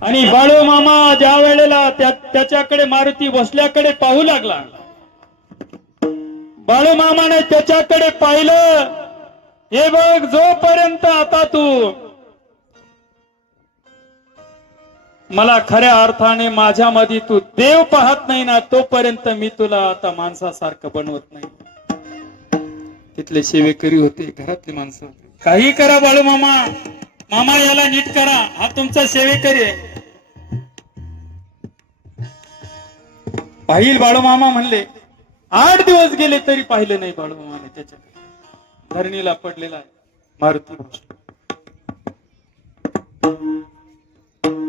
आणि बाळू मामा ज्या वेळेला त्याच्याकडे मारुती भोसल्याकडे पाहू लागला, बाळू मामाने त्याच्याकडे पाहिलं, हे बघ जोपर्यंत आता तू मला खऱ्या अर्थाने माझ्यामध्ये तू देव पाहत नाही ना, तोपर्यंत मी तुला आता माणसासारखं बनवत नाही. तिथले सेवेकरी होते, घरातले माणसं, काही करा बाळू मामा, मामा याला नीट करा, हा तुमचा सेवेकरी आहे. पाहिल बाळू मामा म्हणले, 8 दिवस गेले तरी पाहिलं नाही बाळू मामाने त्याच्या धरणीला पडलेला आहे मारुती भोसले.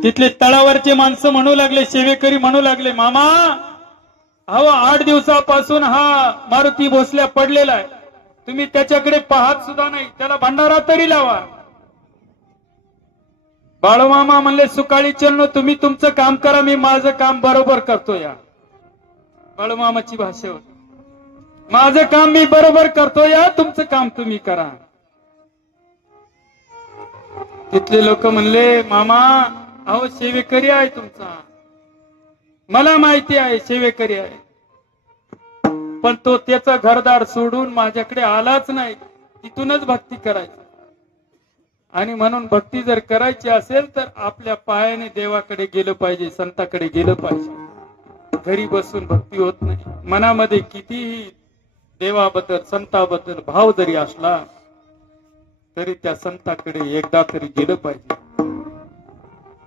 तिथले तळावरचे माणसं म्हणू लागले, सेवेकरी म्हणू लागले, मामा अहो 8 दिवसापासून हा मारुती भोसल्या पडलेला आहे, तुम्ही त्याच्याकडे पाहत सुद्धा नाही, त्याला भंडारा तरी लावा. बाळू मामा म्हणले, सुकाळी चरणो, तुम्ही तुमचं काम करा, मी माझं काम बरोबर करतो. या बाळू मामाची भाषा होती, माझं काम मी बरोबर करतो, या तुमचं काम तुम्ही करा. तिथले लोक म्हणले, मामा अहो सेवेकरी आहे तुमचा, मला माहिती आहे सेवेकरी आहे, पण तो त्याचा घरदार सोडून माझ्याकडे आलाच नाही, तिथूनच भक्ती करायची. आणि म्हणून भक्ती जर करायची असेल तर आपल्या पायाने देवाकडे गेलं पाहिजे, संताकडे गेलं पाहिजे. घरी बसून भक्ती होत नाही. मनामध्ये कितीही देवाबद्दल संताबद्दल भाव जरी असला तरी त्या संताकडे एकदा तरी गेलं पाहिजे.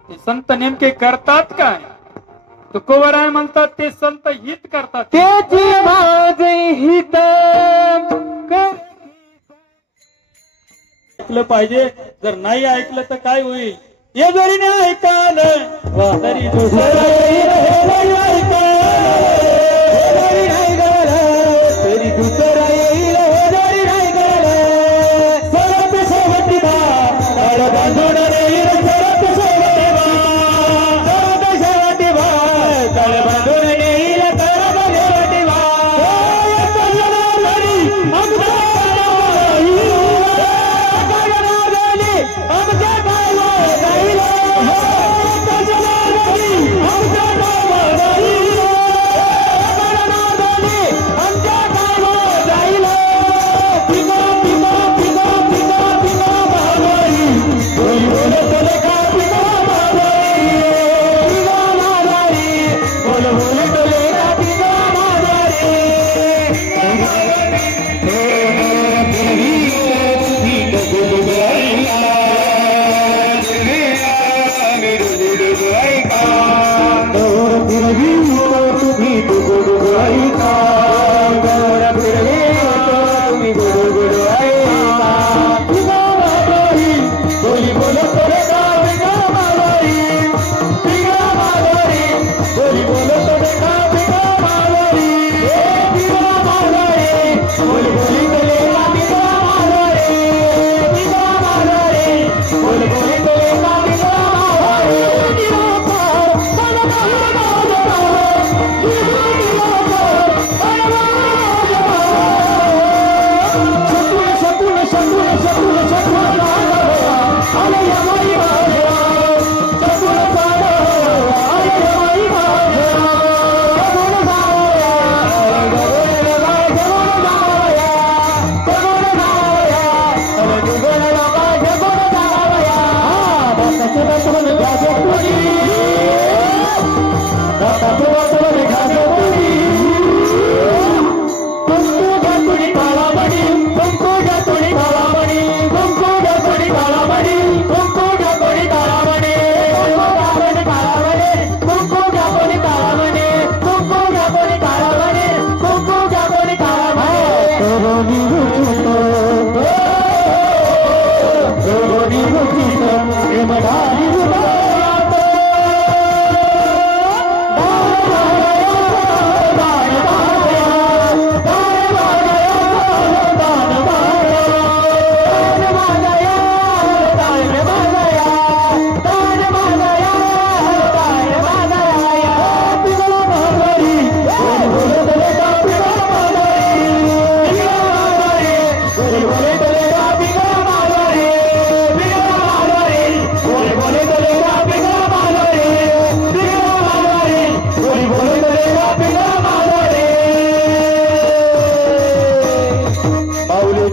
ते संत नेमके करतात काय? तुकोबराय म्हणतात, ते संत हित करतात, त्याची माझे हित ऐकलं पाहिजे. जर नाही ऐकलं तर काय होईल? हे जरी नाही ऐकालं तरी दुसरं येईल, तरी दुसरा येईल, जरी नाही गेलं सरत सोबती बा बांधून येईल, सरत सोबती बा, सरत सोबती बा तळ बांधून येईल, सरत सोबती बा.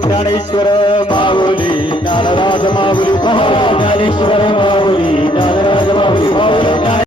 ज्ञानेश्वर माऊली ज्ञानराज माऊली ज्ञानेश्वर माऊली